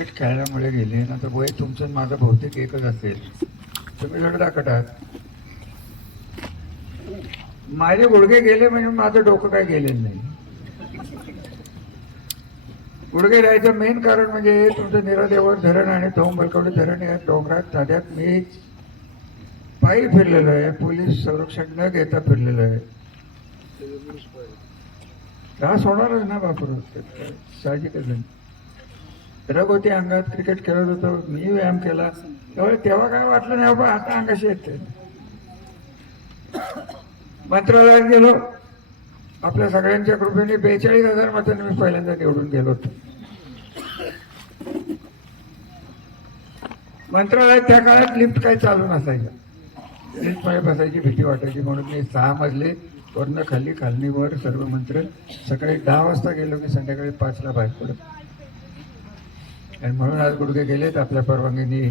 Cricket खेळल्यामुळे गेले ना, तर वय तुमचं आणि माझं बहुतेक एकच असेल. तुम्ही लढदाकट आहात. माझे गुडघे गेले म्हणजे माझं डोकं काय गेलेलं नाही. गुडघे जायचं मेन कारण म्हणजे तुमचं निरादेवर धरण आणि धोंबलकवडी धरण या डोंगरात ताद्यात मी पायी फिरलेलो आहे. पोलीस संरक्षण न घेता फिरलेलो आहे. त्रास होणारच ना बापू, साहजिकच आहे. रग होती अंगात, क्रिकेट खेळत होतो, मी व्यायाम केला, तेव्हा काय वाटलं नाही बाबा, आता अंगाशी येते. मंत्रालयात गेलो, आपल्या सगळ्यांच्या कृपेने 42,000 मतांनी मी पहिल्यांदा निवडून गेलो होतो. मंत्रालयात त्या काळात लिफ्ट काही चालू नसायचं. लिफ्टमध्ये बसायची भीती वाटायची, म्हणून मी 6 मजले वरनं खाली, खालनी वर, सर्व मंत्र. सकाळी 10 वाजता गेलो की संध्याकाळी 5ला बाहेर पडत. आणि म्हणून आज गुडघे गेलेत. आपल्या परवानगीने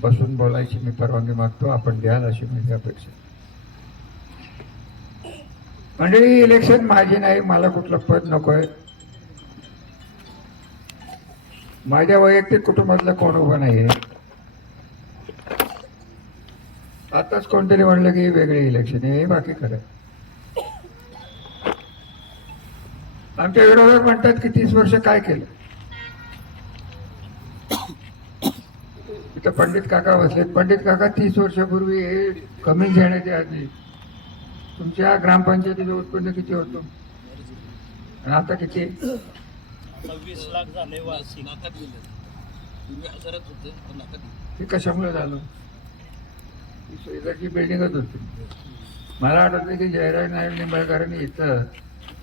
बसून बोलायची मी परवानगी मागतो, आपण द्याल अशी माझी अपेक्षा. मंडळी, इलेक्शन माझी नाही, मला कुठलं पद नकोय. माझ्या वैयक्तिक कुटुंबातलं कोण उभं नाहीये. आताच कोणतरी म्हणलं की वेगळे इलेक्शन आहे, हे बाकी खरं. आमच्या विरोधक म्हणतात की 30 वर्ष काय केलं. इथं पंडित काका बसलेत. पंडित काका 30 वर्षापूर्वी हे कमी घेण्याच्या आधी तुमच्या ग्रामपंचायतीचं उत्पन्न किती होतं आणि आता किती? 26 लाख झाले वार्षिक. हे कशामुळे झालं? शेजारची बिल्डिंगच होती. मला आठवतं की जयराज नाईक निंबाळकरांनी इथं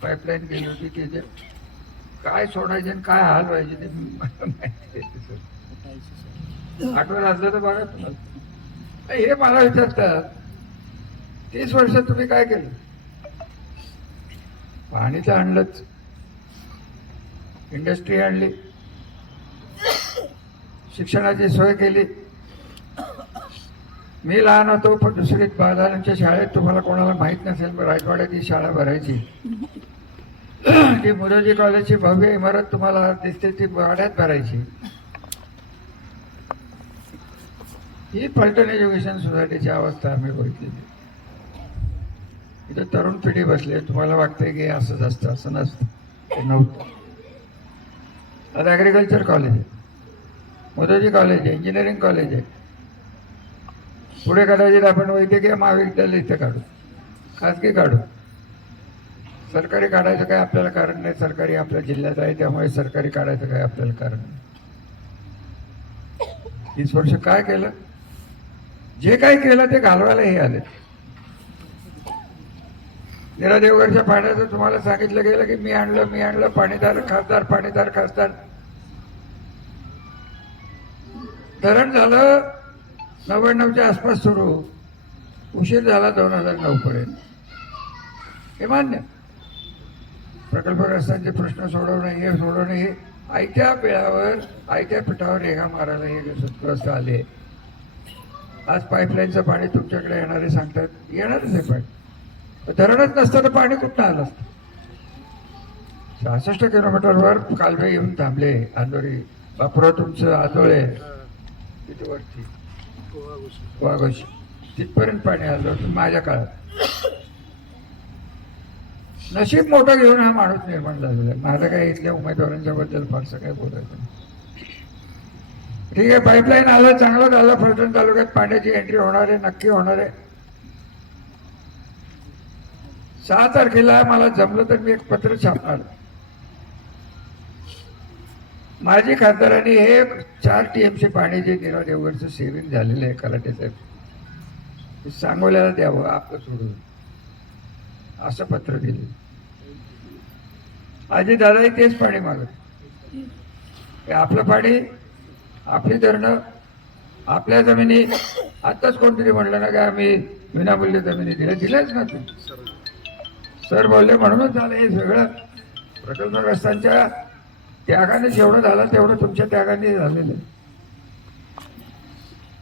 पाईपलाईन केली होती की जे काय सोडायचे आणि काय हाल व्हायचे ते मला माहिती आहे. आठवण असलं तर बघा तुम्हाला. हे मला विचारतात 30 वर्षात तुम्ही काय केलं? पाणी तर आणलंच, इंडस्ट्री आणली, शिक्षणाची सोय केली. मी लहान होतो पण दुसरीत बाजारांच्या शाळेत, तुम्हाला कोणाला माहित नसेल राजवाड्यात ही शाळा भरायची. ती मुरजी कॉलेजची भव्य इमारत तुम्हाला दिसते, ती वाड्यात भरायची. ही पलटण एज्युकेशन सोसायटीची अवस्था आम्ही बघितलेली. इथं तरुण पिढी बसले. तुम्हाला वाटतंय की असंच असतं, असं नसतं, ते नव्हतं. आता ॲग्रिकल्चर कॉलेज आहे, मोदोजी कॉलेज आहे, इंजिनिअरिंग कॉलेज आहे. पुढे कदाचित आपण वैद्यकीय महाविद्यालय इथं काढू, खाजगी काढू. सरकारी काढायचं काय आपल्याला कारण नाही. सरकारी आपल्या जिल्ह्यात आहे, त्यामुळे सरकारी काढायचं काय आपल्याला कारण नाही. 30 वर्ष काय केलं? जे काही केलं ते घालवायला हे आले. निरा देवघरच्या पाण्याचं तुम्हाला सांगितलं गेलं की मी आणलं पाणीदार खासदार. धरण झालं 99च्या आसपास सुरू, उशीर झाला 2009 पर्यंत. हे मान्य. प्रकल्पग्रस्तांचे प्रश्न सोडवणे हे आयत्या वेळावर, आयत्या पिठावर रेगा मारायला हे ग्रस्त आले. आज पाईपलाईनचं पाणी तुमच्याकडे येणारे सांगतात, येणारच आहे पाणी. धरणच नसतं तर पाणी कुठं आलं असतं? 66 किलोमीटरवर कालवे येऊन थांबले. अंधोरी बापुरा, तुमचं आजोळे तिथे वरती वाघोशी, तिथपर्यंत पाणी आलं होतं माझ्या काळात. नशीब मोठं घेऊन हा माणूस निर्माण झालेला आहे. माझं काय इथल्या उमेदवारांच्या बद्दल फारसं काय बोलायचं नाही. ठीक आहे, पाईपलाईन आलं, चांगलं झालं. फलटण तालुक्यात पाण्याची एंट्री होणार आहे, नक्की होणार आहे. 6 तारखेला मला जमलं तर मी एक पत्र छापणार. माजी खासदारांनी हे 4 TMC पाणी जे निरा देवघरचं सेविंग झालेलं आहे कलाटे साहेब, सांगोल्याला द्यावं आपलं सोडून, असं पत्र दिले. आजी दादाही तेच पाणी मागत. आपलं पाणी, आपली धरणं, आपल्या जमिनी. आताच कोणतरी म्हणलं ना की आम्ही विनामूल्य जमिनी दिल्याच ना. तुम्ही सर बोलले म्हणूनच झालं हे सगळं. प्रकल्पग्रस्तांच्या त्यागाने जेवढं झालं तेवढं तुमच्या त्यागाने झालेलं आहे.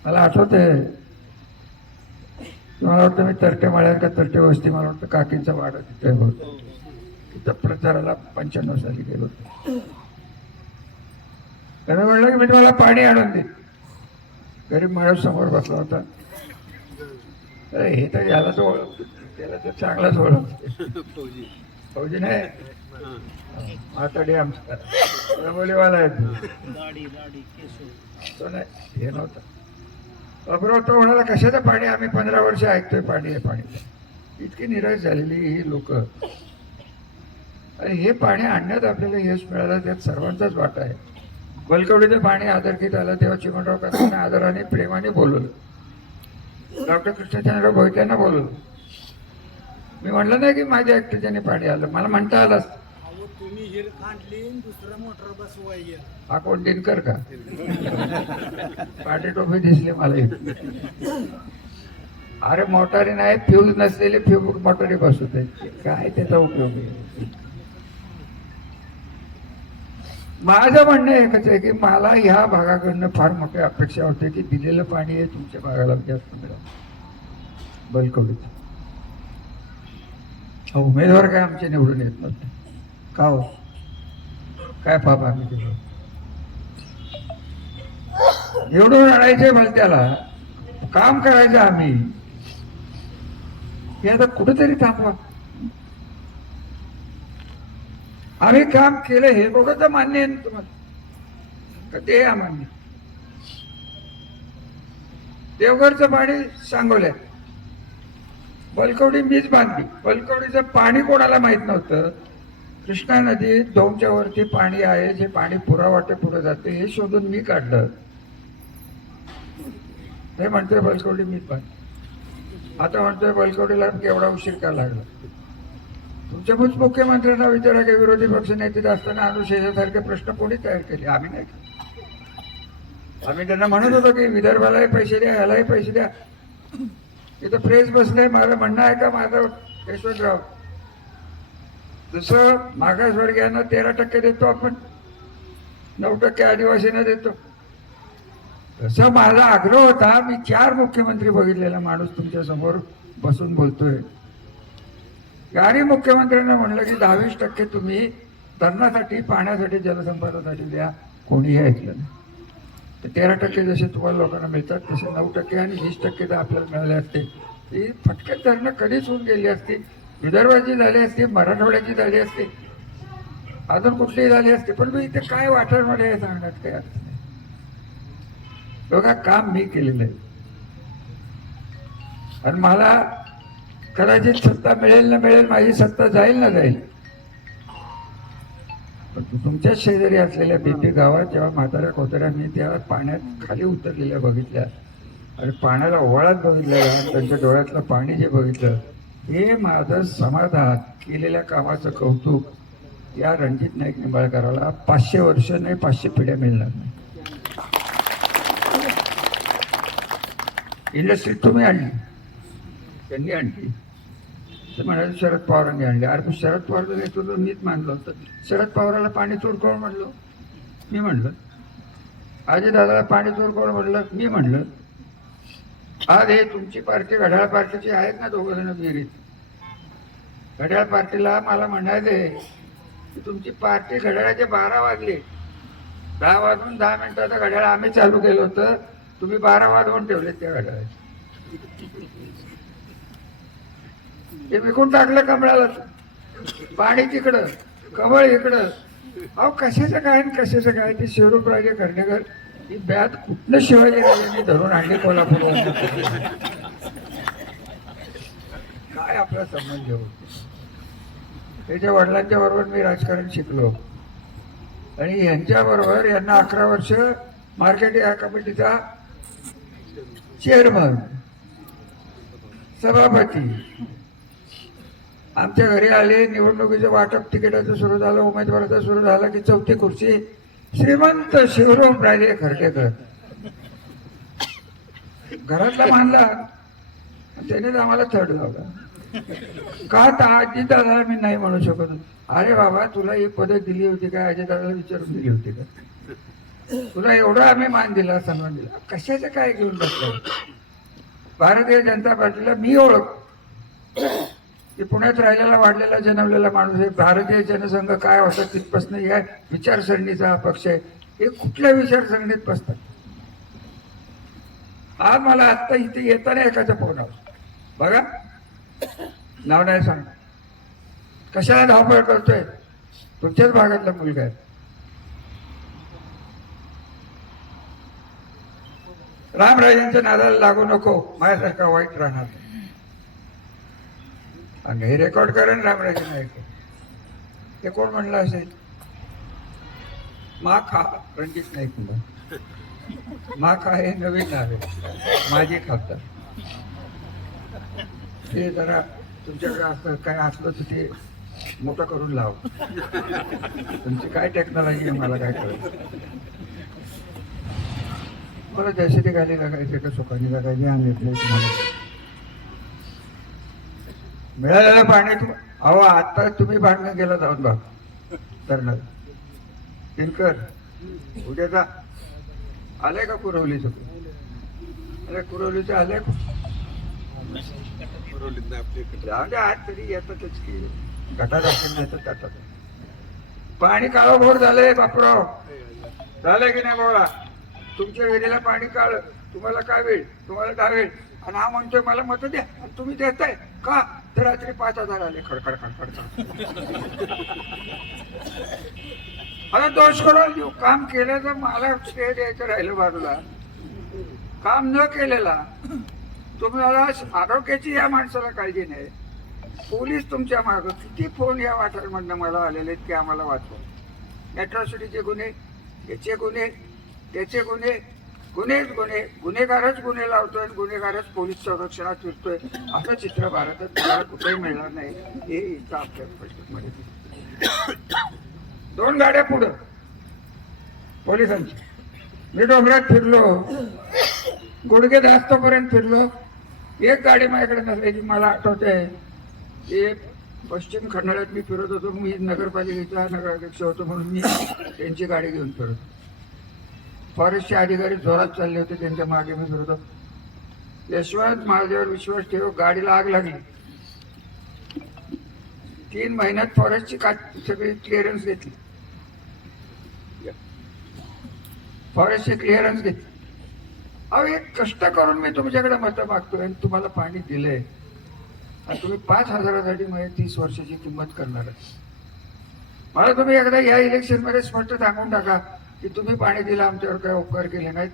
मला आठवतंय, मला वाटतं मी तरटे माळ्यात का तरटे वस्ती, मला वाटतं काकींचा वाडा तिथे होतो. तिथं प्रचाराला 95 साली गेलो होतो. त्यानं म्हणलं की मी तुम्हाला पाणी आणून दे. गरीब माणूस समोर बसला होता. अरे हे तर याला तो ओळखतो, त्याला तर चांगलाच ओळखतो. फौजी नाही माताडी आमचा रंगोलीवाला आहे तो. दाढी दाढी केस तो नाही, हे नव्हता. बरोबर तो म्हणाला कशाचं पाणी, आम्ही 15 वर्ष ऐकतोय पाणी आहे पाणी. इतकी निराश झालेली ही लोक. आणि हे पाणी आणण्यात आपल्याला यश मिळालं, त्यात सर्वांचाच वाटा आहे. बलकवडीचं पाणी आदरकीत आलं तेव्हा चिमणराव काकांना आदराने प्रेमाने बोलवलं. डॉक्टर कृष्णचंद्र भोईत्यांना बोलवलं. मी म्हणलं नाही की माझ्या एकट्याने पाणी आलं, मला म्हणता आलं असतं. अहो तुम्ही हिर काढली दुसरं मोटर बसवाय गेलं. हा कोण दिनकर का? पाटी टोपी दिसली मला इथे. अरे मोटारी नाही, फ्यूज नसलेले फ्यूज मोटारी बसवत आहेत, काय त्याचा उपयोग आहे? माझं म्हणणं एकच आहे की मला ह्या भागाकडनं फार मोठी अपेक्षा होते की दिलेलं पाणी हे तुमच्या भागाला जास्त मिळालं. बलकवडीचं उमेदवार काय आमचे निवडून येत नव्हते का हो? काय पाप आम्ही केलं? निवडून आणायचे भलत्याला, काम करायचं आम्ही. हे आता कुठेतरी थांबवा. आम्ही काम केलं हे बघत तर मान्य आहे ना तुम्हाला का ते अमान्य? देवघरचं पाणी सांगोल्यात, बलकवडी मीच बांधली. बलकवडीचं पाणी कोणाला माहित नव्हतं. कृष्णा नदीत दोनच्या वरती पाणी आहे, जे पाणी पुरावाटे पुढे जाते हे शोधून मी काढलं. हे म्हणतोय बलकवडी मीच बांधली. आता म्हणतोय बलकवडीला केवढा उशीर का लागला? तुमच्या मुख्यमंत्र्यांना विचारा की विरोधी पक्ष नेते असताना अनुशेषासारखे प्रश्न कोणी तयार केले? आम्ही नाही केले. आम्ही त्यांना म्हणत होतो की विदर्भालाही पैसे द्या, ह्यालाही पैसे द्या. इथं प्रेस बसले. माझं म्हणणं आहे का माझं यशवंतराव, जसं मागासवर्गीयांना 13% देतो आपण, 9% आदिवासींना देतो, तसं माझा आग्रह होता. मी 4 मुख्यमंत्री बघितलेला माणूस तुमच्या समोर बसून बोलतोय. याही मुख्यमंत्र्यांना म्हणलं की 22% तुम्ही धरणासाठी, पाण्यासाठी, जलसंपदासाठी द्या. कोणीही ऐकलं नाही. तर 13% जसे तुम्हाला लोकांना मिळतात तसे 9% आणि 20% तर आपल्याला मिळाले असते. ती फटक्यात धरणं कधीच होऊन गेली असती. विदर्भाची झाली असती, मराठवाड्याची झाली असती, अजून कुठलीही झाली असती. पण मी इथे काय वाटणमध्ये हे सांगण्यात काही अर्थ नाही. बघा काम मी केलेलं आहे आणि मला कदाचित सत्ता मिळेल ना मिळेल, माझी सत्ता जाईल ना जाईल, पण तुमच्याच शेजारी असलेल्या बेपी गावात जेव्हा म्हाताऱ्या कोताऱ्या मी त्या पाण्यात खाली उतरलेल्या बघितल्या आणि पाण्याला ओवाळत बघितलं आणि त्यांच्या डोळ्यातलं पाणी जे बघितलं, हे माझं समाधान, केलेल्या कामाचं कौतुक या रणजित नाईक निंबाळकराला 500 वर्ष नाही 500 पिढ्या मिळणार नाही. इंडस्ट्री तुम्ही आणली, त्यांनी आणली. ते म्हणाले शरद पवारांनी आणले. अरे पण शरद पवारचं नेतृत्व मीच मानलं होतं. शरद पवाराला पाणी चोर कोण म्हणलं? मी म्हणलं. अजितदादाला पाणी चोर कोण म्हणलं? मी म्हणलं. आज हे तुमची पार्टी घड्याळ पार्टीची आहेत ना दोघं जण विहिरीत. घड्याळ पार्टीला मला म्हणायचे की तुमची पार्टी घड्याळाचे 12 वाजले, 10 वाजून 10 मिनिटाचं घड्याळ आम्ही चालू केलं होतं, तुम्ही 12 वाजवून ठेवले त्या घड्याळाचे. ते विकून टाकलं कमळाला. पाणी तिकडं, कमळ इकडं. अहो कशाचं काय कशाचं काय? ते शिवरूपराजे कर्णेकर ही बॅत कुठलं शिवाजी राजांनी धरून आणली कोल्हापूर? काय आपला संबंध होतो? त्याच्या वडिलांच्या बरोबर मी राजकारण शिकलो आणि यांच्याबरोबर यांना 11 वर्ष मार्केट या कमिटीचा चेअरमन, सभापती. आमच्या घरी आले, निवडणुकीचं वाटप तिकिटाचं सुरू झालं, उमेदवाराचं सुरू झालं की 4थी खुर्ची श्रीमंत शिवरामराजे खर्डेकर घरातला मानला. त्यानेच आम्हाला थर्ड लावला. का? तर अजितदादाला मी नाही म्हणू शकत. अरे बाबा तुला ही पदक दिली होती का? अजितदादाला विचारून दिली होती का? तुला एवढा आम्ही मान दिला, सन्मान दिला, कशाचं काय घेऊन बसलं? भारतीय जनता पार्टीला मी ओळख की पुण्यात राहिलेला, वाढलेला, जन्मलेला माणूस आहे. भारतीय जनसंघ काय होता तिथपासून या विचारसरणीचा हा पक्ष आहे. हे कुठल्या विचारसरणीत बसतात? हा मला आत्ता इथे येताना एकाचा फोन आला, बघा नाव नाही सांग, कशाला धावपळ करतोय, तुमच्याच भागातला मुलगा आहे. रामराजांच्या नादाला लागू नको, माझ्यासारखा वाईट राहणार नाही. आणि हे रेकॉर्ड करेन रामराजे नाईक. ते कोण म्हणलं असेल? मा खा रणजित नाईक म्हणलं. मा खा हे नवीन नाव आहे, माझी खासदार. ते जरा तुमच्याकडे असं काय असलं तर ते मोठं करून लाव. तुमची काय टेक्नॉलॉजी आहे मला काय कळत. मला दहशती गाडी लागायचे का सुखानी लागायची हा निर्णय तुम्हाला. मिळालेलं पाणी अहो आता तुम्ही भांडणं गेला जाऊन बा करणार दिनकर उद्याचा आले का कुरवलीचं? अरे कुरवलीचं आले आज तरी येतातच की गटात असेल नाही तर गटात. पाणी काळं भोर झालंय बापराव, झालंय की नाही बोला? तुमच्या वेळेला पाणी काळ, तुम्हाला काय वेळ, तुम्हाला डावेळ. आणि हा म्हणतोय मला मत द्या, आणि तुम्ही देताय का? तर रात्री 5,000 आले खडखड खडखड. मला दोष करून देऊ, काम केलं तर मला श्रेय द्यायचं राहिलं बाजूला. काम न केलेला तुम्हाला आरोग्याची या माणसाला काळजी नाही. पोलीस तुमच्या मागं किती फोन या वाठारमधनं मला आलेले आहेत की आम्हाला वाचवा. ॲट्रॉसिटीचे गुन्हे, याचे गुन्हे, त्याचे गुन्हे, गुन्हेच गुन्हे, गुन्हेगारच गुन्हे लावतोय आणि गुन्हेगारच पोलीस संरक्षणात फिरतोय. असं चित्र भारतात तुम्हाला कुठेही मिळणार नाही. हे इथं आपल्या परिस्थितीमध्ये 2 गाड्या पुढं पोलिसांची. मी डोंगरात फिरलो, गुडघे दास्तोपर्यंत फिरलो. एक गाडी माझ्याकडे नसायची. मला आठवतंय ते पश्चिम खंडाळ्यात मी फिरत होतो. मी नगरपालिकेचा नगराध्यक्ष होतो म्हणून मी त्यांची गाडी घेऊन फिरत होतो. फॉरेस्टचे अधिकारी जोरात चालले होते, त्यांच्या मागे मी फिरतो. यशवंत माझ्यावर विश्वास ठेव, गाडीला आग लागली. 3 महिन्यात फॉरेस्टची सगळी क्लिअरन्स घेतली, फॉरेस्टची क्लिअरन्स घेतली. अहो एक कष्ट करून मी तुमच्याकडे मतं मागतोय आणि तुम्हाला पाणी दिलंय आणि तुम्ही 5,000साठी माझ्या 30 वर्षाची किंमत करणार. मला तुम्ही एकदा या इलेक्शनमध्ये स्पष्ट सांगून टाका की तुम्ही पाणी दिलं, आमच्यावर काही उपकार केले नाहीत.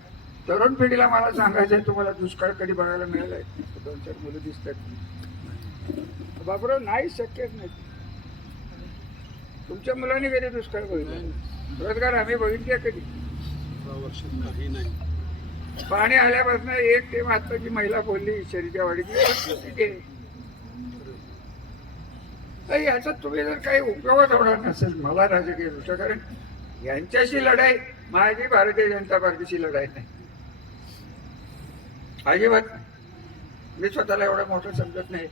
तरुण पिढीला मला सांगायचंय तुम्हाला दुष्काळ कधी बघायला मिळालाय? 2-4 मुलं दिसतात बाबूराव, नाही शक्यच नाही. तुमच्या मुलांनी कधी दुष्काळ बघितला? रोजगार हमी बघितले कधी? पाणी आल्यापासून एक टीम आत्ताची महिला बोलली शरीच्या वाडीची, याचा तुम्ही जर काही उपयोग होणार नसेल मला राजकीय दृष्ट्या, कारण यांच्याशी लढाई माझी भारतीय जनता पार्टीशी लढाई नाही अजिबात. मी स्वतःला एवढं मोठं समजत नाही.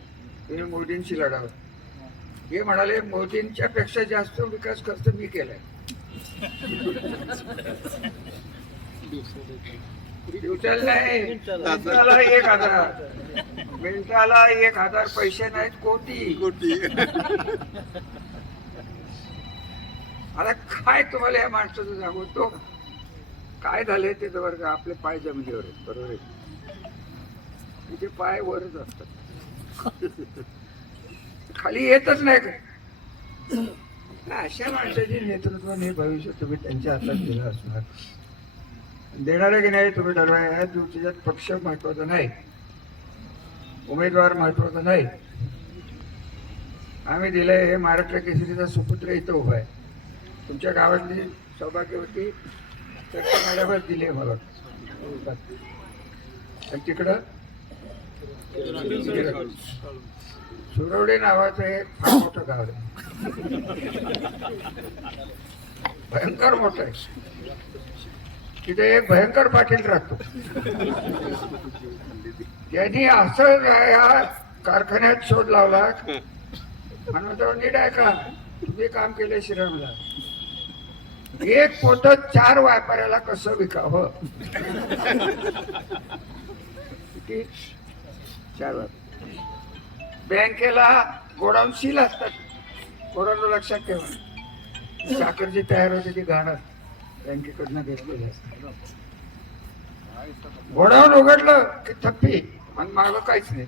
तुम्ही मोदींशी लढावं. हे म्हणाले मोदींच्या पेक्षा जास्त विकास खर्च मी केलाय. दिवसाला नाही, मिनिटाला 1,000, मिनिटाला 1,000. पैसे नाहीत कोटी. आता काय तुम्हाला या माणसाचं सांगू, तो काय झालंय ते बरं का, आपले पाय जमिनीवर आहेत, बरोबर आहे? तिथे पाय वरच असतात, खाली येतच नाही का. अशा माणसाचे नेतृत्व हे भविष्य तुम्ही त्यांच्या हातात दिलं असणार. देणार आहे की नाही तुम्ही ठरवा. या दिवसात पक्ष महत्वाचा नाही, उमेदवार महत्वाचा नाही. आम्ही दिलंय हे महाराष्ट्र केसरीचा सुपुत्र इथं उभा आहे. तुमच्या गावातली सौभाग्यवती मॅडमच दिली मला. आणि तिकडं सुरवडे नावाचं एक फार मोठं गाव आहे, भयंकर मोठं आहे. तिथे एक भयंकर पाटील राहतो. त्यांनी असं या कारखान्यात शोध लावला म्हणून नीट आहे का, तुम्ही काम केलं श्रीरामला. एक पोत 4 व्यापाऱ्याला कसं विकावं, किती 4 व्यापारी. बँकेला गोडाऊन सील असतात, गोडाऊन लक्षात ठेवा. साखर जी तयार होते ती घाणं बँकेकडनं घेतलेले असतात. गोडाऊन उघडलं की थप्पी आणि मागं काहीच नाही.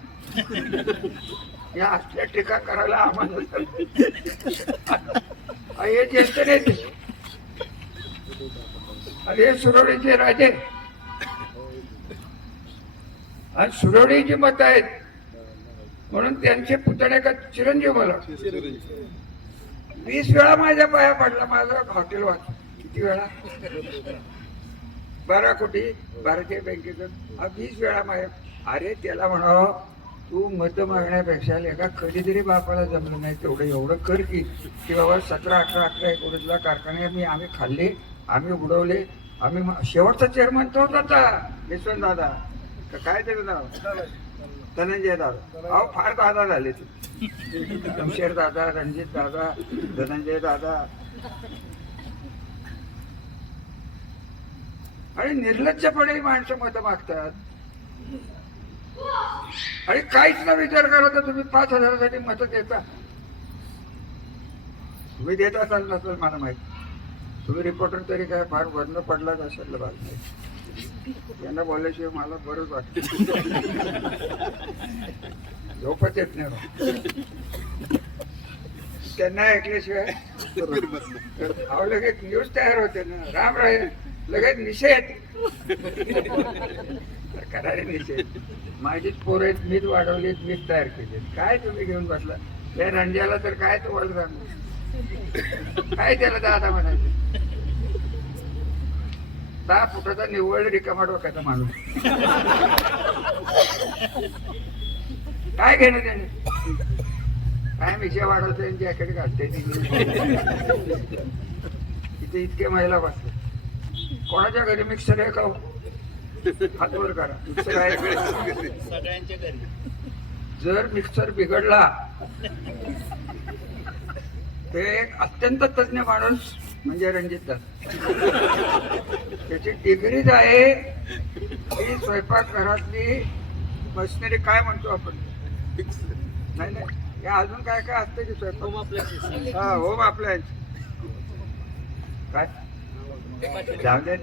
या असल्या टीका करायला आम्हाला हे ज्येष्ठ नेते आणि हे सुरवडीचे राजे आणि सुरवडीची मत आहेत म्हणून त्यांचे पुतणे का चिरंजीव मला 20 वेळा माझ्या पाया पडला. माझं हॉटेल वाच किती वेळा 12 कोटी भारतीय बँकेचं 20 वेळा माझ्या. अरे त्याला म्हणावं तू मत मागण्यापेक्षा एका कधीतरी बापाला जमलं नाही तेवढं एवढं कर की बाबा 17-18 एकोणीसला कारखाने आम्ही खाल्ले, आम्ही उडवले, आम्ही शेवटचा चेअरमन तोच होता यशवंत दादा काय त्याचं नाव धनंजय दादा. अहो फार दादा झाले ते शमशेर दादा, रणजित दादा, धनंजय दादा. आणि निर्लज्जपणे माणसं मतं मागतात आणि काहीच न विचार करा तर तुम्ही 5,000साठी मतं देता. तुम्ही देत असाल नसेल मला माहिती. तुम्ही रिपोर्टर तरी काय फार वर्ण पडलाच असेल बातमी. यांना बोलल्याशिवाय मला बरंच वाटतं. झोपच येत नाही त्यांना ऐकल्याशिवाय. अहो लगेच न्यूज तयार होते ना, राम राय लगेच निषेध करारे निषेध. माझीच पोरं आहेत, मीच वाढवलीत, मीच तयार केले. काय तुम्ही घेऊन बसला त्या रणजाला तर काय तुम्हाला सांगू काय त्याला दादा म्हणायचे. 10 फुटाचा निव्वळ रिकामा डोक्याचा माणूस काय घेणं त्याने. काय मिशा वाढवते जॅकेट घालते इथे इतके महिला बसते. कोणाच्या घरी मिक्सर आहे का हातवर करा मिक्सर आहे सगळ्यांच्या घरी. जर मिक्सर बिघडला ते एक अत्यंत तज्ञ माणूस म्हणजे रणजित दादा. त्याची डिग्रीच आहे की स्वयंपाकघरातली मशिनरी काय म्हणतो आपण नाही नाही हे अजून काय काय असतं की स्वयंपाक हा होम अप्लायन्स काय जाऊ दे.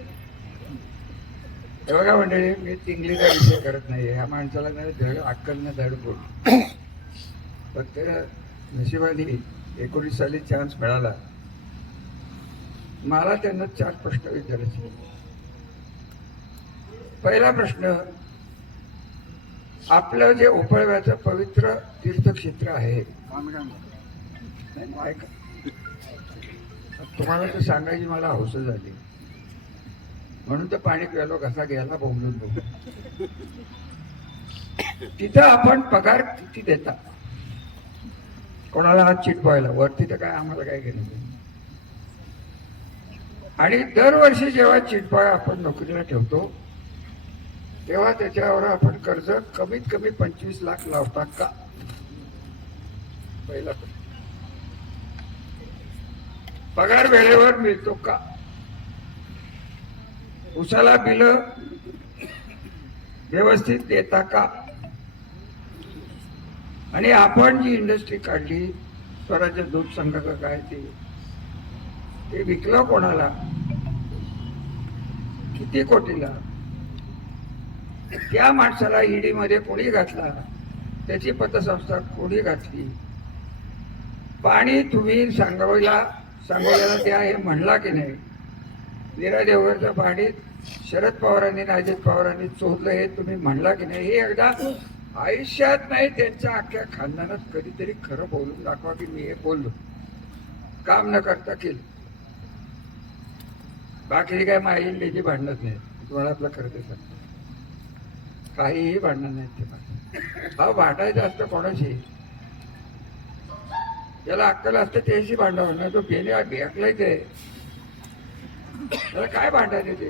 हे बघा मंडळी मी चिंगलीचा विषय करत नाही. ह्या माणसाला नाही धड अक्कल न धड बोल. फक्त नशिबाने 19 साली चान्स मिळाला. मला त्यांना 4 प्रश्न विचारायचे. पहिला प्रश्न, आपलं जे उपळव्याचं पवित्र तीर्थक्षेत्र आहे ऐका तुम्हाला तर सांगायची मला हौस झाली म्हणून तर पाणी प्यालो कसा गेला बोंबलून बोंबलून. तिथं आपण पगार किती देता कोणाला हात चिटवायला वरती तर काय आम्हाला काय घेणं. आणि दरवर्षी जेव्हा चिटपाय आपण नोकरीला ठेवतो तेव्हा त्याच्यावर आपण कर्ज कमीत कमी 25 लाख लावता का. पहिला पगार वेळेवर मिळतो का. उसाला बिल व्यवस्थित देता का. आणि आपण जी इंडस्ट्री काढली स्वराज्य दूध संघ काय ते विकलं कोणाला किती कोटीला. त्या माणसाला ईडी मध्ये कोणी घातला, त्याची पतसंस्था कोणी घातली. पाणी तुम्ही सांगोल्याला द्या हे म्हणला की नाही. नीरा देवघरचं पाणी शरद पवारांनी अजित पवारांनी चोरलं हे तुम्ही म्हणला की नाही. हे एकदा आयुष्यात नाही त्यांच्या अख्ख्या खानदानात कधीतरी खरं बोलून दाखवा की मी हे बोललो काम न करता केलं. बाकी काय माहिती भांडणच नाही. तुम्हाला आपलं खरं ते सांगतो काहीही भांडण नाही ते. हा भांडायचं असतं कोणाशी त्याला अक्कल असतं त्याशी भांडावं नाही. तो गेले भेटलाय ते त्याला काय भांडायचं ते.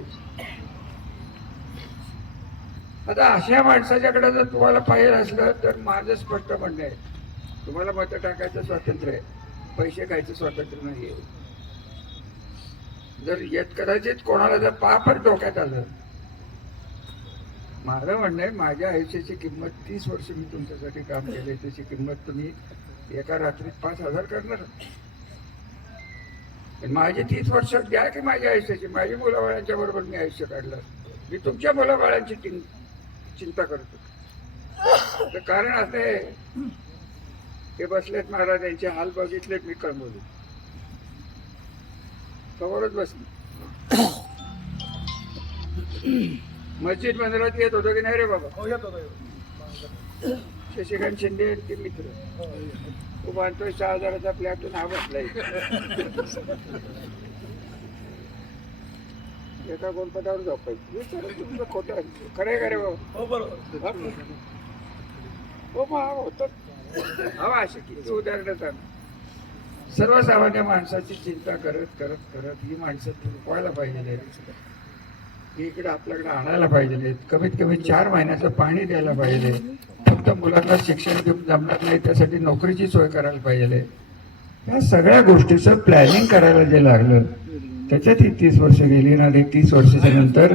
आता अशा माणसाच्याकडे जर तुम्हाला पाहिजे असलं तर माझं स्पष्ट म्हणणं आहे तुम्हाला मतं टाकायचं स्वातंत्र्य आहे, पैसे खायचं स्वातंत्र्य नाही आहे. जर येत कदाचित कोणाला जर पापच डोक्यात आलं. माझं म्हणणं आहे माझ्या आयुष्याची किंमत 30 वर्ष मी तुमच्यासाठी काम केले त्याची किंमत तुम्ही एका रात्रीत 5,000 करणार. पण माझी 30 वर्ष द्या की माझ्या आयुष्याची, माझी मुलाबाळांच्या बरोबर मी आयुष्य काढलं. मी तुमच्या मुलाबाळांची चिंता करतो. तर कारण असं आहे, ते बसलेत महाराज, यांचे हाल बघितलेत मी कळमवले, समोरच बसले. मस्जिद मंदिरात येत होतो की नाही रे बाबा? शशिकांत शिंदे ते मित्र, तो बांधतोय 6,000चा फ्लॅटून हा बसलाय एका गोलपटावर झोपायचं. विचारून तुमचं खोटं आहे. खरं आहे का रे बाबा? हो मग हा होतं. हवा अशी किती उदाहरणं सांग. सर्वसामान्य माणसाची चिंता करत करत करत ही माणसं तुरपायला पाहिजे, इकडे आपल्याकडे आणायला पाहिजे, कमीत कमी 4 महिन्याचं पाणी द्यायला पाहिजे. फक्त मुलांना शिक्षण देऊन जमणार नाही, त्यासाठी नोकरीची सोय करायला पाहिजे. या सगळ्या गोष्टीचं प्लॅनिंग करायला जे लागलं, त्याच्यात ही 30 वर्ष गेली ना. 30 वर्षाच्या नंतर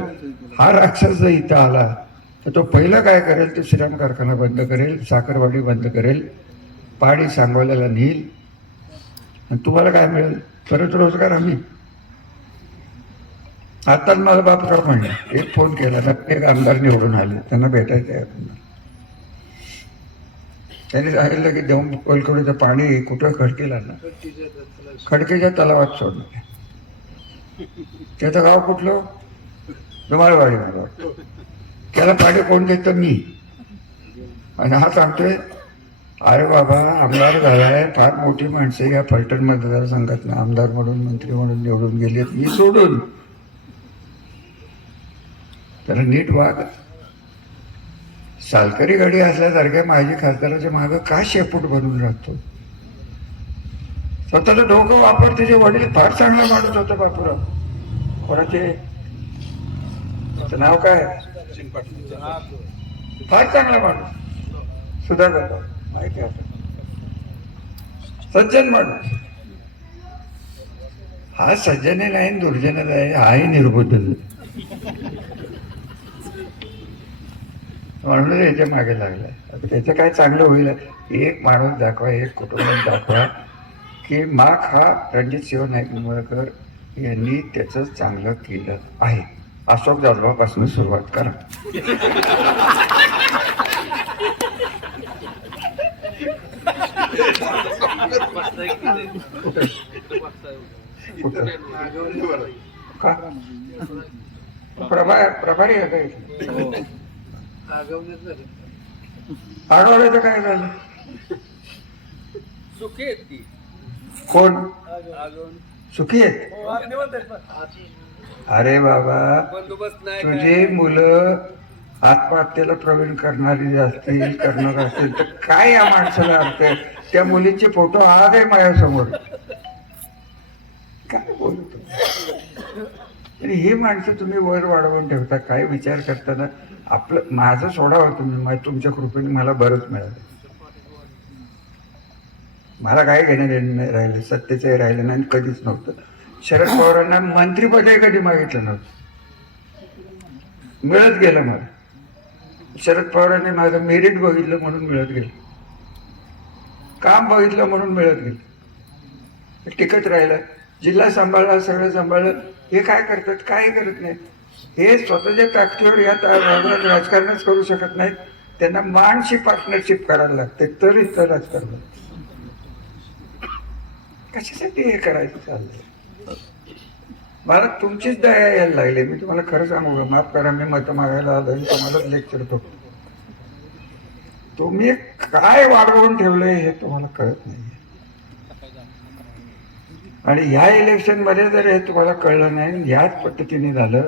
हा राक्षस जर इथं आला तर तो पहिलं काय करेल, तो श्रीराम कारखाना बंद करेल, साखरवाडी बंद करेल, पाणी सांगोल्याला नेईल. आणि तुम्हाला काय मिळेल? परत रोजगार हमी. आता मला बापराव म्हणले, एक फोन केला ना, एक आमदार निवडून आले, त्यांना भेटायचं आहे पुन्हा. त्यांनी सांगितलं की देऊन कोलकडीचं पाणी कुठं खडकीला ना, खडकीच्या तलावात सोडलं. त्याचं गाव कुठलं? धुमाळवाडी मला वाटतं. त्याला पाणी कोण देतं? मी. आणि हा सांगतोय, अरे बाबा आमदार झालाय, फार मोठी माणसं या फलटण मतदारसंघात ना आमदार म्हणून मंत्री म्हणून निवडून गेली, मी सोडून. तर नीट वाग. सालकरी गाडी असल्यासारख्या माझी खासदाराच्या मागं का शेपूट बनून राहतो? स्वतःला डोकं वापर. त्याचे वडील फार चांगला माणूस होता बापूराव. कोणाचे नाव काय? फार चांगला माणूस, सुधाकर बाबा, माहिती आहे, सज्जन माणूस. हा सज्जने नाही, दुर्जनच आहे. हाही निर्बुद्ध म्हणून याच्या मागे लागलाय. त्याचं काय चांगलं होईल? एक माणूस दाखवा, एक कुटुंब दाखवा की माख हा रणजितसिंह नाईक निंबाळकर यांनी त्याचं चांगलं केलं आहे. अशोक जाधवापासून सुरुवात करा. का प्रभारी आहे का? आगवण्याचं काय झालं? सुखी आहेत ती. कोण सुखी आहेत? अरे बाबा, बंदोबस्त नाही, तुझी मुलं आत्महत्येला प्रवीण करणारी असतील, करणार असतील तर काय या माणसाला अर्थ आहे? त्या मुलीचे फोटो आज आहे माझ्यासमोर. काय बोलतो? आणि ही माणसं तुम्ही वर वाढवून ठेवता. काय विचार करताना आपलं माझं सोडावं तुम्ही. तुमच्या कृपेने मला बरंच मिळालं. मला काय घेणं देणं नाही राहिलं, सत्तेचंही राहिलं नाही, कधीच नव्हतं. शरद पवारांना मंत्रीपदही कधी मागितलं नव्हतं, मिळत गेलं मला. शरद पवारांनी माझं मेरिट बघितलं म्हणून मिळत गेलं, काम बघितलं म्हणून मिळत गेलं. टिकत राहिलं, जिल्हा सांभाळला, सगळं सांभाळलं. हे काय करतात? काही करत नाहीत. हे स्वतःच्या ताकदीवर या राजकारणच करू शकत नाहीत. त्यांना मानशी पार्टनरशिप करायला लागते, तरी तर राजकारण. कशासाठी हे करायचं चाललंय? मला तुमचीच दया यायला लागली. मी तुम्हाला खरं सांगू का, माफ करा, मी मतं मागायला आलो आणि तुम्हालाच लेक्चर करतो. तुम्ही काय वाढवून ठेवलंय हे तुम्हाला कळत नाही. आणि ह्या इलेक्शन मध्ये जर हे तुम्हाला कळलं नाही, ह्याच पद्धतीने झालं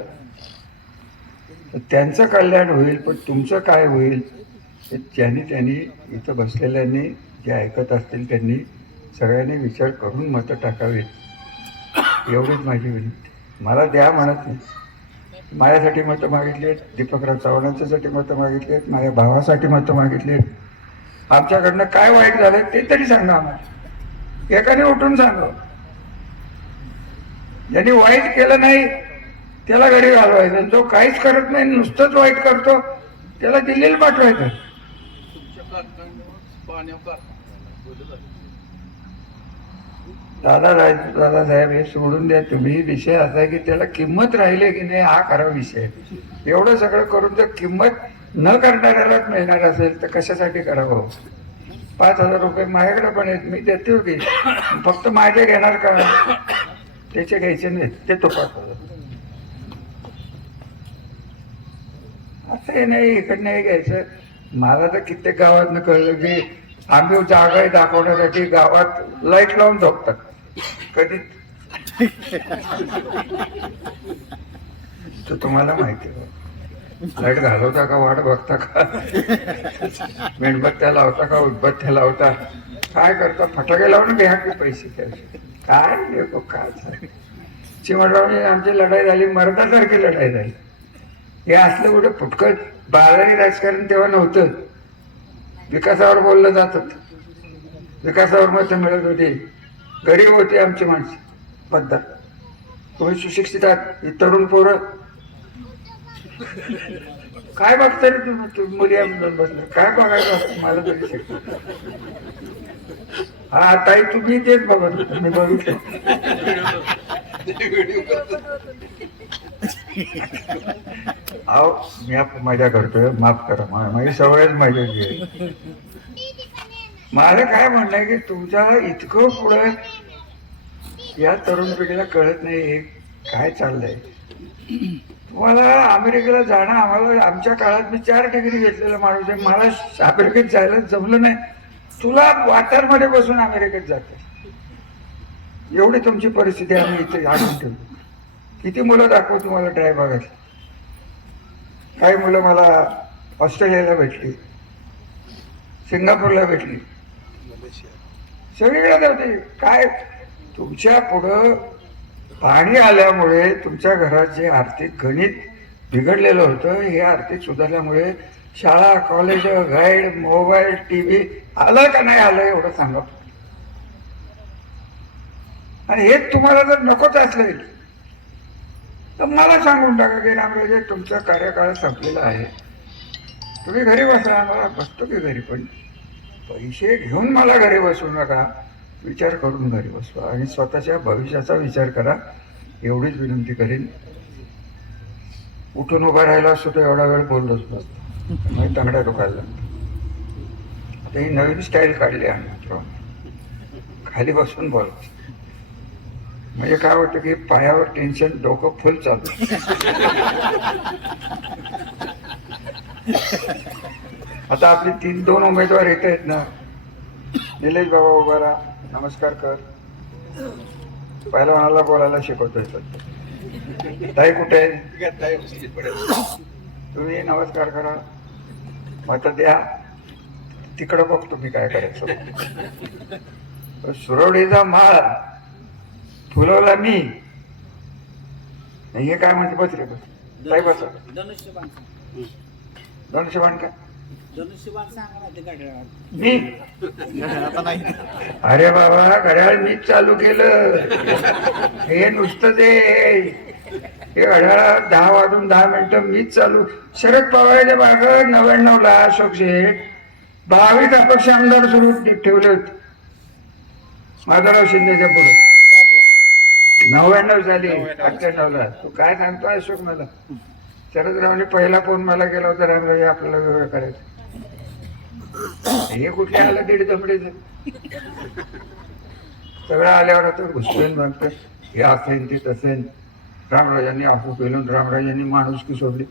तर त्यांचं कल्याण होईल, पण तुमचं काय होईल हे त्यांनी इथं बसलेल्यांनी, जे ऐकत असतील त्यांनी सगळ्यांनी विचार करून मतं टाकावीत. एवढीच माझी विनंती. मला द्या म्हणत नाही. माझ्यासाठी मतं मागितली आहेत, दीपकराव चव्हाणांच्यासाठी मतं मागितली आहेत, माझ्या भावासाठी मतं मागितली आहेत. आमच्याकडनं काय वाईट झालं ते तरी सांगा आम्हाला. एकाने उठून सांगा. ज्यांनी वाईट केलं नाही त्याला घरी घालवायचं, जो काहीच करत नाही नुसतंच वाईट करतो त्याला दिल्लीला पाठवायचं. दादासाहेब हे सोडून द्या तुम्ही. विषय असा आहे की त्याला किंमत राहिली की नाही हा खरा विषय. एवढं सगळं करून जर किंमत न करणाऱ्यालाच मिळणार असेल तर कशासाठी करावं. 5,000 रुपये माझ्याकडे पण आहेत, मी देतो की. फक्त माझे घेणार का, त्याचे घ्यायचे नाहीत, ते तो 5,000. असं हे नाही इकडनं हे घ्यायचं. मला तर कित्येक गावातनं कळलं की आम्ही जागा आहे दाखवण्यासाठी गावात लाईट लावून झोपतात. कधी तर तुम्हाला माहिती आहे लाईट घालवता का, वाट बघता का, मेणबत्त्या लावता का, उदबत्त्या लावता, काय करता, फटाके लावून घ्या की पैसे त्याचे. काय नको काय. चिमणरावने आमची लढाई झाली, मर्दासारखी लढाई झाली. हे असलं कुठं फुटकट बाजारी राजकारण तेव्हा नव्हतं. विकासावर बोललं जात होतं, विकासावर मतं मिळत होती. गरीब होती आमची माणसं पद्धत. तुम्ही सुशिक्षित आहात, ही तरुण पोरं काय बघता रे तुम्ही मुली बसलं काय बघायचं असतं मला तरी शिकतो. हा ताई तुम्ही तेच बघत होता, मी बघितलं. अहो मी मजा करतोय, माफ करा, माझी सवयच मजाची आहे. मला काय म्हणणं आहे की तुमच्याला इतकं पुढं या तरुण पिढीला कळत नाही हे काय चाललंय. तुम्हाला अमेरिकेला जाणं, आम्हाला आमच्या काळात मी 4 डिग्री घेतलेला माणूस आहे, मला अमेरिकेत जायला जमलं नाही. तुला वाटारमध्ये बसून अमेरिकेत जाते, एवढी तुमची परिस्थिती आम्ही इथे आणून ठेवतो. किती मुलं दाखवू तुम्हाला ट्राय बघायला. काही मुलं मला ऑस्ट्रेलियाला भेटली, सिंगापूरला भेटली, सगळीकडे जाते. काय तुमच्या पुढं पाणी आल्यामुळे तुमच्या घरात जे आर्थिक गणित बिघडलेलं होतं हे आर्थिक सुधारल्यामुळे शाळा, कॉलेज, गाईड, मोबाईल, टीव्ही आलं का नाही आलं एवढं सांगा. आणि हेच तुम्हाला जर नकोच असलं तर मला सांगून टाका की रामराजे तुमचा कार्यकाळ संपलेला आहे, तुम्ही घरी बसा. मला बसतो की घरी, पण पैसे घेऊन मला घरी बसवू नका, विचार करून घरी बसवा आणि स्वतःच्या भविष्याचा विचार करा, एवढीच विनंती करेन. उठून उभा राहिला असतो तर एवढा वेळ बोललोच नसतो, मग तंगड्या दुखायला लागतो. आता ही नवीन स्टाईल काढली आम्ही, खाली बसून बोलतो. म्हणजे काय वाटतं की पायावर टेन्शन, डोकं फुल चालू. आता आपले 2 उमेदवार येत आहेत ना. निलेश बाबा उभा राहा, नमस्कार कर. पहिलवानाला बोलायला शिकवतोय. ताई कुठे आहे, तुम्ही नमस्कार करा, मत द्या. तिकडं बघतो मी काय करायचं. सुरवडीचा माळ फुलवला मी. हे काय म्हणते, बस रे बस ताई बस. धनुष्यबाण का मी, अरे बाबा घड्याळ मीच चालू केलं. हे नुसतं ते घड्याळ 10 वाजून 10 मिनिटं मीच चालू. शरद पवारच्या माग 99ला अशोक शेठ 22 अपक्ष आमदार सुरू ठेवले होते. माधवराव शिंदेच्या पुढे 99 झाली, 98ला. तू काय सांगतो अशोक मला. शरदरावने पहिला फोन मला केला होता, रामराजे आपल्याला वेगळं करायचं. हे कुठे आलं 1.5 दमडीचं. सगळं आल्यावर आता घुसपेन म्हणतो हे असेल ते तसेल. रामराजांनी आफू पेलून रामराजांनी माणुसकी सोडली.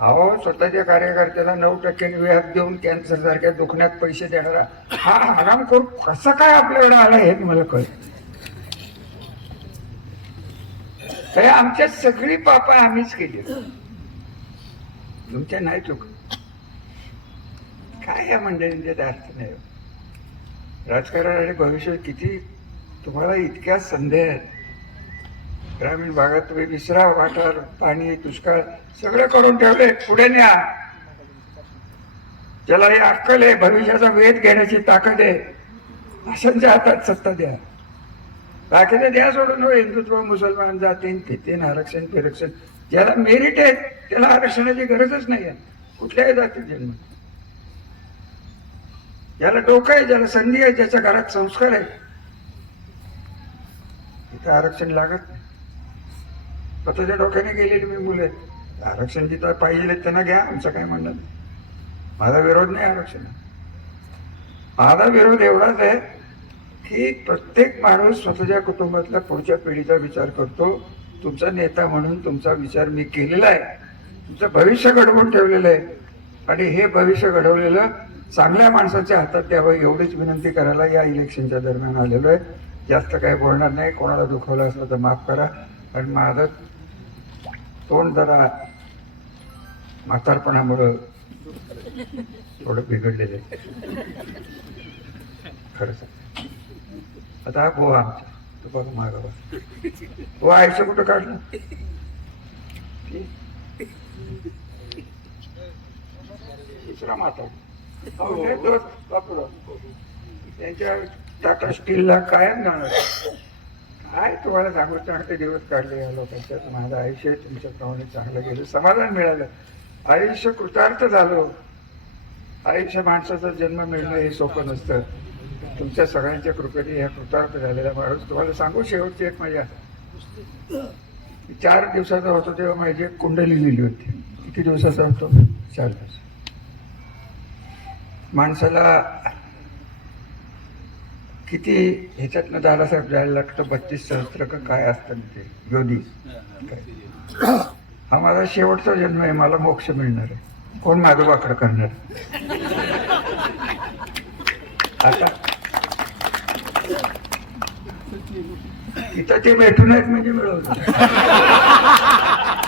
अहो स्वतःच्या कार्यकर्त्याला 9% व्याज देऊन कॅन्सर सारख्या दुखण्यात पैसे देणारा हा आराम करून कसं काय आपल्याकडे आला हे मला कळत. हे आमच्या सगळी पापा आम्हीच केली, तुमच्या नाही चुक. काय या मंडळींचे अर्थ नाही. राजकारण आणि भविष्य किती तुम्हाला इतक्या संधी आहेत. ग्रामीण भागात तुम्ही विसरा, वाटार, पाणी, दुष्काळ सगळं करून ठेवले. पुढे न्या. ज्याला ही अक्कल आहे, भविष्याचा वेध घेण्याची ताकद आहे, अशांच्या हातात सत्ता द्या. बाकीचं द्या सोडून. हिंदुत्व, मुसलमान, जातीन फितीन, आरक्षण फिरक्षण, ज्याला मेरिट आहे त्याला आरक्षणाची गरजच नाही आहे कुठल्याही जातीत जन्म. ज्याला डोकं आहे, ज्याला संधी आहे, ज्याच्या घरात संस्कार आहे, ते आरक्षण लागत नाही. स्वतःच्या डोक्याने गेलेली मी मुलं आहेत. आरक्षण जिथं पाहिजे त्यांना घ्या, आमचं काय म्हणणं नाही. माझा विरोध नाही आरक्षण. माझा विरोध एवढाच आहे की प्रत्येक माणूस स्वतःच्या कुटुंबातल्या पुढच्या पिढीचा विचार करतो. तुमचा नेता म्हणून तुमचा विचार मी केलेला आहे, तुमचं भविष्य घडवून ठेवलेलं आहे आणि हे भविष्य घडवलेलं चांगल्या माणसाच्या हातात द्यावं एवढीच विनंती करायला या इलेक्शनच्या दरम्यान आलेलो आहे. जास्त काही बोलणार नाही. कोणाला दुखवलं असलं तर माफ करा, कारण माझं तोंड जरा म्हातारपणामुळं थोडं बिघडलेलं आहे खरंच. आता हा गोवा आमचा तो बघ मागावा गोवा आयुष्य कुठं काढलं. दुसरा माता त्यांच्या टाटा स्टीलला कायम जाणार. काय तुम्हाला सांगू, चांगले दिवस काढले या लोकांच्यात. माझं आयुष्य तुमच्याप्रमाणे चांगलं गेलं, समाधान मिळालं, आयुष्य कृतार्थ झालो. आयुष्य माणसाचा जन्म मिळणं हे सोपं नसतं. तुमच्या सगळ्यांच्या कृपेने ह्या कृतार्थ झालेला माणूस. तुम्हाला सांगू शेवटची एक मजा. 4 दिवसाचा होतो तेव्हा माझी एक कुंडली लिहिली होती. किती दिवसाचा होतो? 4 दिवस. माणसाला किती ह्याच्यातनं दादासाहेब जायला लागतं, 32 सहस्त्र का काय असतं ते योधी. हा माझा शेवटचा जन्म आहे, मला मोक्ष मिळणार आहे. कोण मागोबाकडं करणार. आता तिथं ते भेटून आहेत म्हणजे मिळवलं,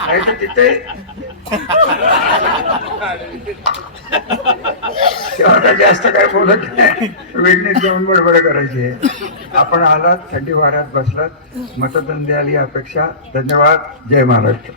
नाही तर तिथे तेव्हा जास्त काय बोलत नाही. वेगळीच जाऊन बडबड करायची. आपण आलात, थंडी वाऱ्यात बसलात, मतदान द्याल ही अपेक्षा. धन्यवाद. जय महाराष्ट्र.